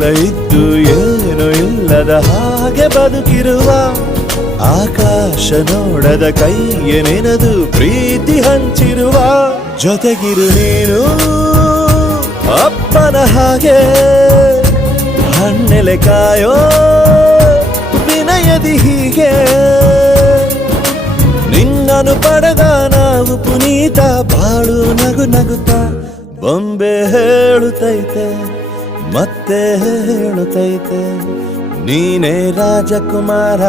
ಎಲ್ಲ ಇದ್ದು ಏನು ಇಲ್ಲದ ಹಾಗೆ ಬದುಕಿರುವ ಆಕಾಶ ನೋಡದ ಕೈಯೇ ನೆನೆದು ಪ್ರೀತಿ ಹಂಚಿರುವ ಜೊತೆಗಿರು ನೀನು ಅಪ್ಪನ ಹಾಗೆ ಹಣ್ಣೆಲೆ ಕಾಯೋ ವಿನಯದಿ ಹೀಗೆ ನಿನ್ನನು ಪಡೆದ ನಾವು ಪುನೀತ ಬಾಳು ನಗು ನಗುತ್ತಾ ಬೊಂಬೆ ಹೇಳುತ್ತೈತೆ ಮತ್ತೆ ಹೇಳುತ್ತೈತೆ ನೀನೇ ರಾಜಕುಮಾರ.